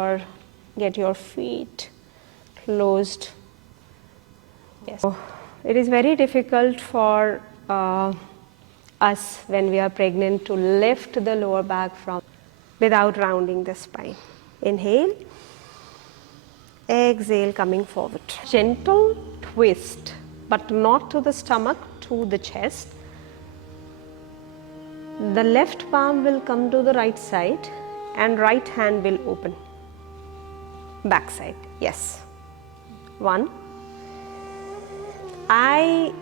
or get your feet closed. Yes. So it is very difficult for us when we are pregnant to lift the lower back from without rounding the spine. Inhale, exhale, coming forward. Gentle twist, but not to the stomach, to the chest. The left palm will come to the right side and right hand will open. Back side, yes. 1. I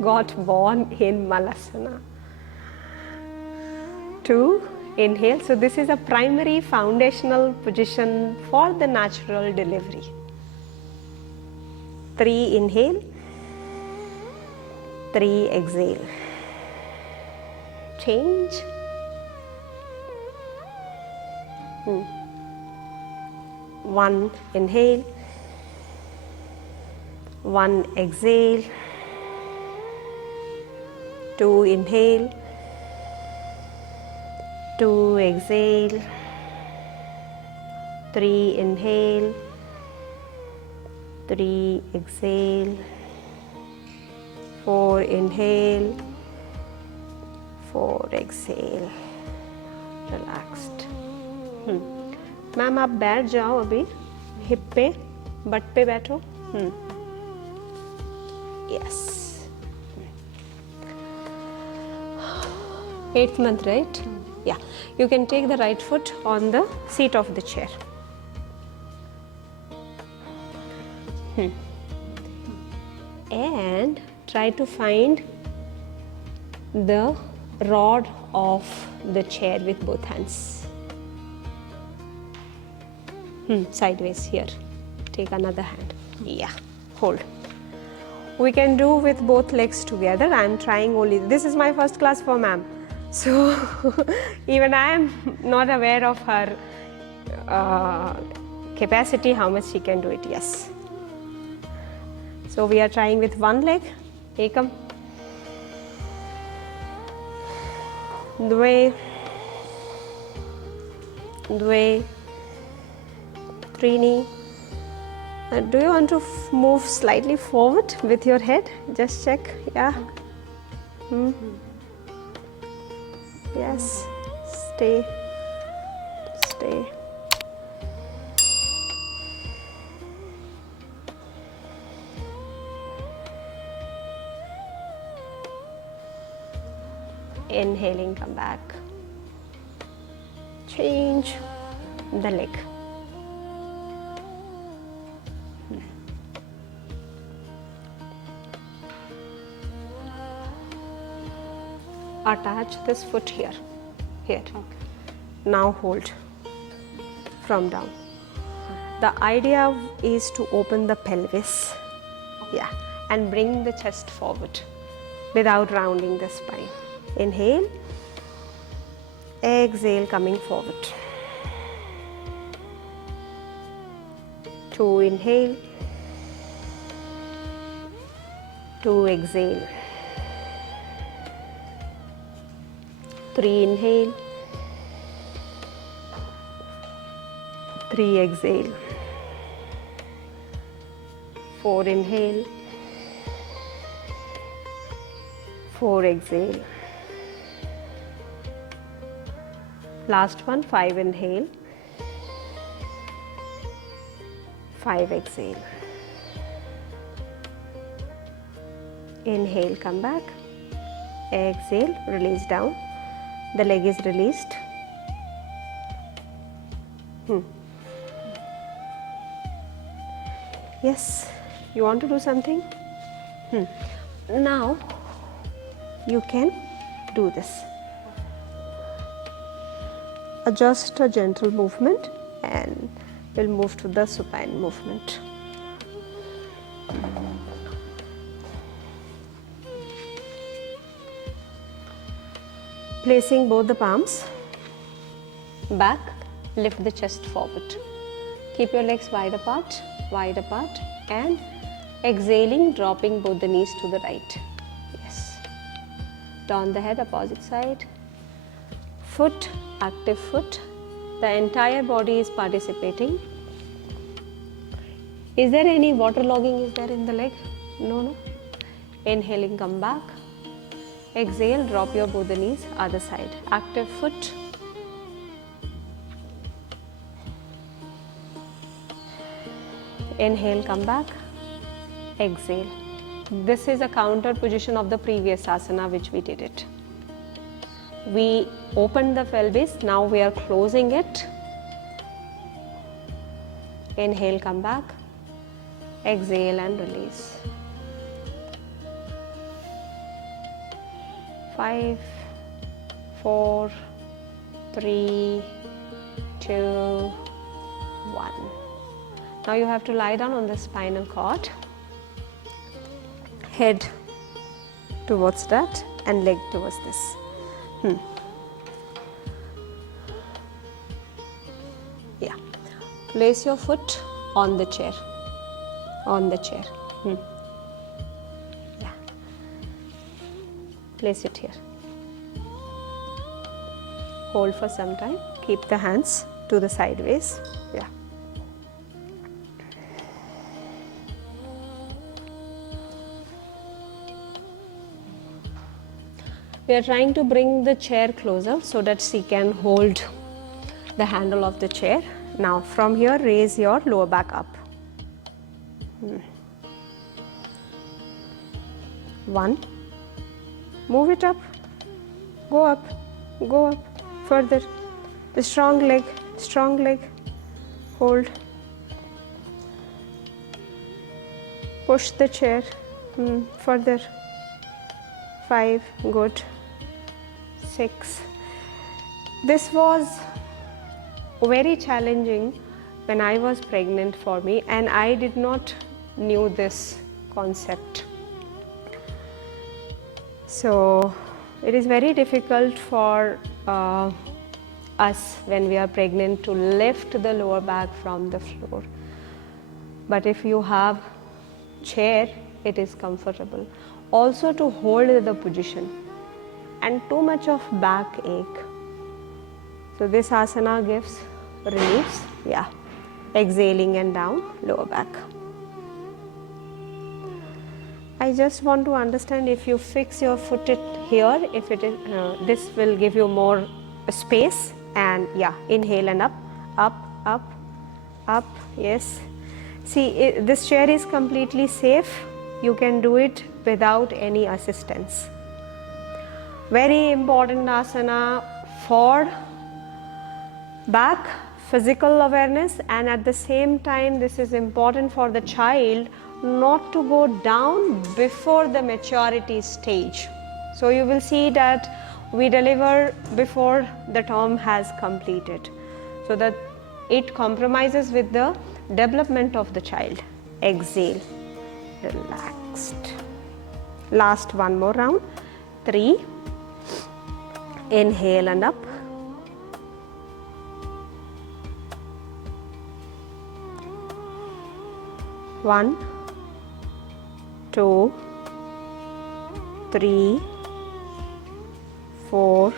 got born in Malasana. 2. Inhale. So this is a primary foundational position for the natural delivery. 3. Inhale. 3. Exhale. Change. 1. Inhale. 1. Exhale. 2. Inhale. 2. Exhale. 3. Inhale. 3. Exhale. 4. Inhale. 4. Exhale. Relaxed. Ma'am आप बैठ जाओ अभी, hip पे, but पे बैठो. Yes. 8th month, right? Yeah. You can take the right foot on the seat of the chair. And try to find the rod of the chair with both hands. Sideways here. Take another hand. Yeah. Hold. We can do with both legs together. I am trying only. This is my first class for ma'am. So even I am not aware of her capacity, how much she can do it. Yes. So we are trying with one leg. Ekam. Dve. Dve. Trini. Do you want to move slightly forward with your head? Just check. Yeah. Yes. Stay. Stay. Inhaling, come back. Change the leg. Attach this foot here. Okay. Now hold from down. The idea is to open the pelvis, yeah, and bring the chest forward without rounding the spine. Inhale, exhale, coming forward. 2. Inhale. 2. Exhale. 3. Inhale. 3. Exhale. 4. Inhale. 4. Exhale. Last one. 5. Inhale. 5. Exhale. Inhale, come back. Exhale, release down. The leg is released. Yes, you want to do something? Now you can do this. Adjust a gentle movement and we'll move to the supine movement. Placing both the palms back, lift the chest forward. Keep your legs wide apart, and exhaling, dropping both the knees to the right. Yes. Turn the head opposite side. Foot, active foot, The entire body is participating. Is there any waterlogging is there in the leg? No. Inhaling, come back. Exhale, drop your both the knees, other side. Active foot. Inhale, come back. Exhale. This is a counter position of the previous asana which we did it. We opened the pelvis, now we are closing it. Inhale, come back. Exhale and release. 5, 4, 3, 2, 1. Now you have to lie down on the spinal cord. Head towards that and leg towards this. Yeah. Place your foot on the chair. Yeah. Place it here. Hold for some time. Keep the hands to the sideways. Yeah. We are trying to bring the chair closer so that she can hold the handle of the chair. Now from here raise your lower back up. 1. Move it up. Go up. Further. The strong leg. Hold. Push the chair. Further. 5. Good. 6. This was very challenging when I was pregnant for me, and I did not knew this concept. So it is very difficult for us when we are pregnant to lift the lower back from the floor. But if you have chair, it is comfortable. Also to hold the position, and too much of back ache. So this asana gives reliefs. Yeah. Exhaling and down, lower back. I just want to understand, if you fix your foot here, if it is, this will give you more space. And yeah, inhale and up. Yes. See, this chair is completely safe. You can do it without any assistance. Very important asana for back, physical awareness, and at the same time this is important for the child not to go down before the maturity stage. So you will see that we deliver before the term has completed, so that it compromises with the development of the child. Exhale, relaxed. Last one more round. 3. Inhale and up. 1, 2, 3, 4,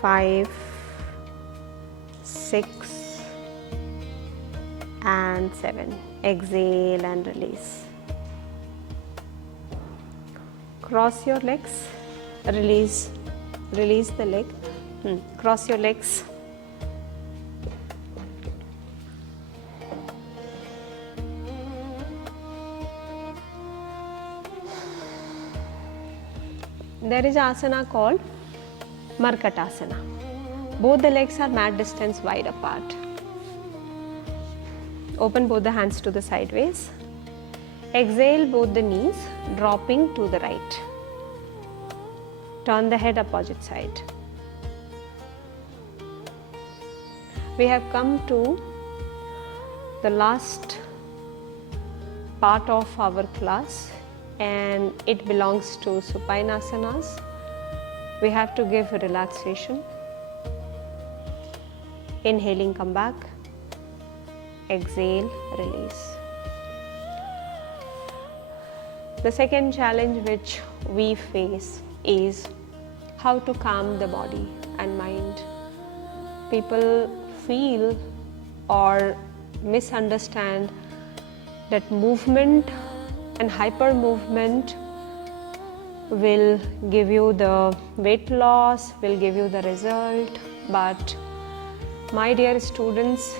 5, 6 and 7. Exhale and release. Cross your legs. Release the leg. Cross your legs. There is asana called Markatasana. Both the legs are mat distance wide apart. Open both the hands to the sideways. Exhale both the knees, dropping to the right. Turn the head opposite side. We have come to the last part of our class, and it belongs to supine asanas. We have to give relaxation. Inhaling, come back. Exhale, release. The second challenge which we face is how to calm the body and mind. people feel or misunderstand that movement and hyper movement will give you the weight loss, will give you the result. But my dear students,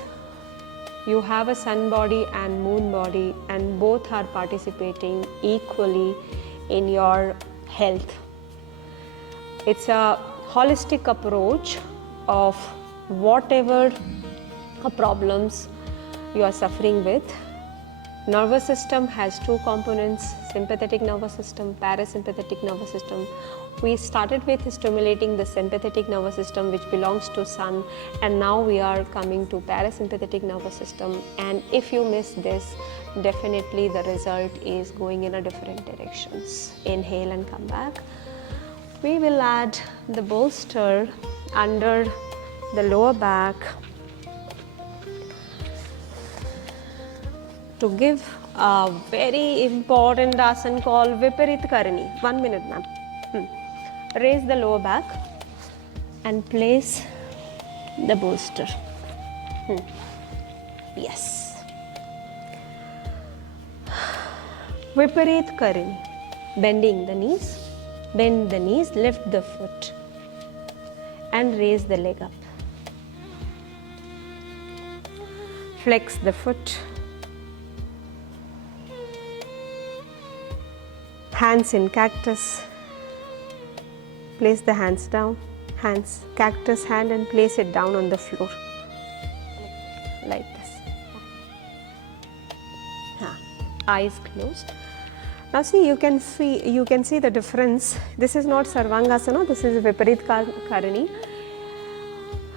you have a sun body and moon body, and both are participating equally in your health. It's a holistic approach of whatever problems you are suffering with. Nervous system has two components: sympathetic nervous system, parasympathetic nervous system. We started with stimulating the sympathetic nervous system, which belongs to sun, and now we are coming to parasympathetic nervous system. And if you miss this, definitely the result is going in a different directions. Inhale and come back. We will add the bolster under the lower back to give a very important asana called Viparit Karani. 1 minute, ma'am. Raise the lower back and place the bolster. Yes. Viparit Karani. Bending the knees. Bend the knees, lift the foot and raise the leg up. Flex the foot. Hands in cactus. Place the hands down. Hands, cactus hand, and place it down on the floor. Like this. Eyes closed. Now see, you can see the difference. This is not Sarvangasana, this is Viparit Karani.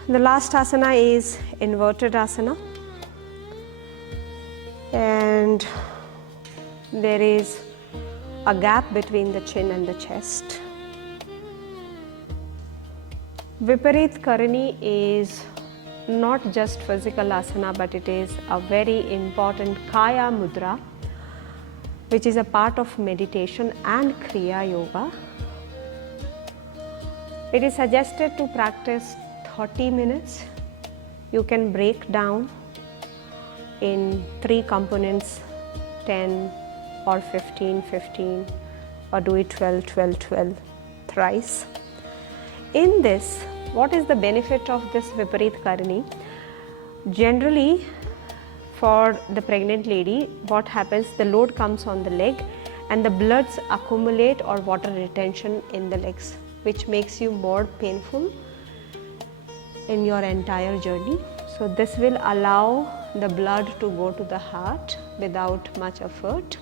The last asana is inverted asana. And there is a gap between the chin and the chest. Viparit Karani is not just physical asana, but it is a very important Kaya Mudra, which is a part of meditation and Kriya Yoga. It is suggested to practice 30 minutes. You can break down in 3 components, 10 or 15, 15, or do it 12, 12, 12 thrice. In this, what is the benefit of this Viparit Karani? Generally, for the pregnant lady, what happens, the load comes on the leg and the bloods accumulate or water retention in the legs, which makes you more painful in your entire journey. So this will allow the blood to go to the heart without much effort,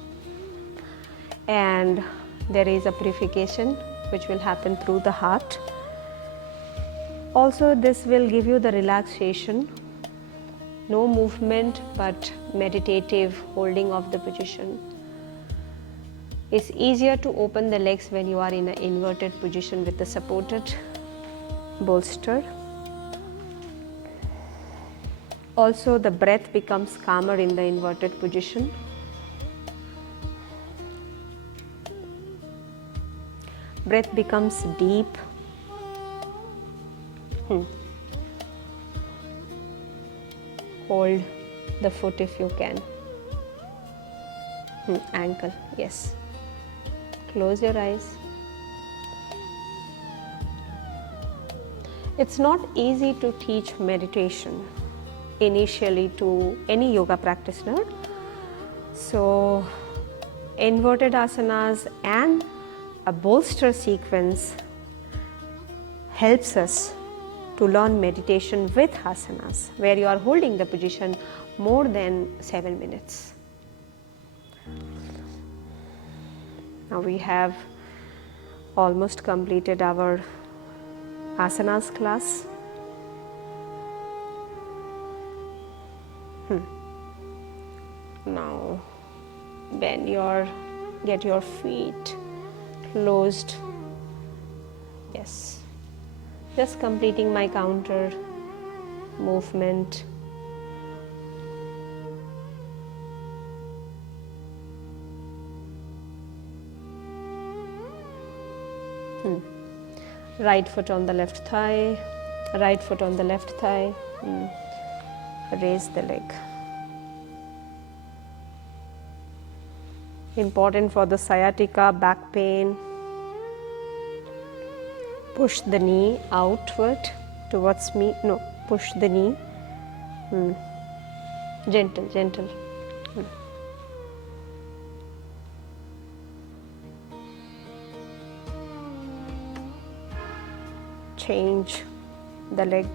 and there is a purification which will happen through the heart. Also, this will give you the relaxation. No movement, but meditative holding of the position. It's easier to open the legs when you are in an inverted position with the supported bolster. Also, the breath becomes calmer in the inverted position. Breath becomes deep. Hold the foot if you can. Ankle, yes. Close your eyes. It's not easy to teach meditation initially to any yoga practitioner. So, inverted asanas and a bolster sequence helps us to learn meditation with asanas, where you are holding the position more than 7 minutes. Now we have almost completed our asanas class. Now get your feet closed. Yes. Just completing my counter movement. Right foot on the left thigh, Right foot on the left thigh. Raise the leg. Important for the sciatica, back pain. Push the knee outward towards me. No, push the knee. Gentle, gentle. Change the leg.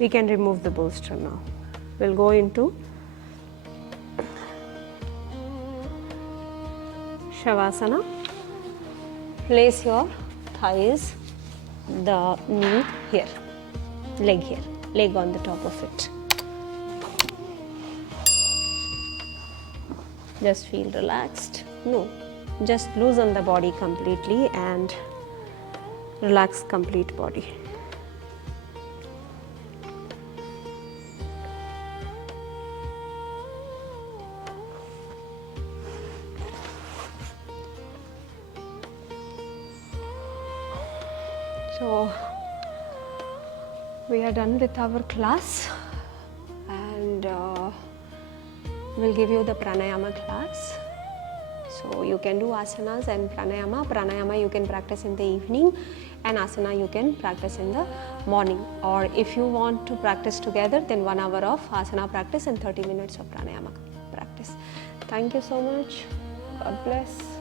We can remove the bolster now. We'll go into Shavasana. Place your thighs, the knee here, leg on the top of it. Just feel relaxed. No, just loosen the body completely and relax complete body. So we are done with our class, and we'll give you the pranayama class. So you can do asanas and pranayama. Pranayama you can practice in the evening, and asana you can practice in the morning. Or if you want to practice together, then 1 hour of asana practice and 30 minutes of pranayama practice. Thank you so much. God bless.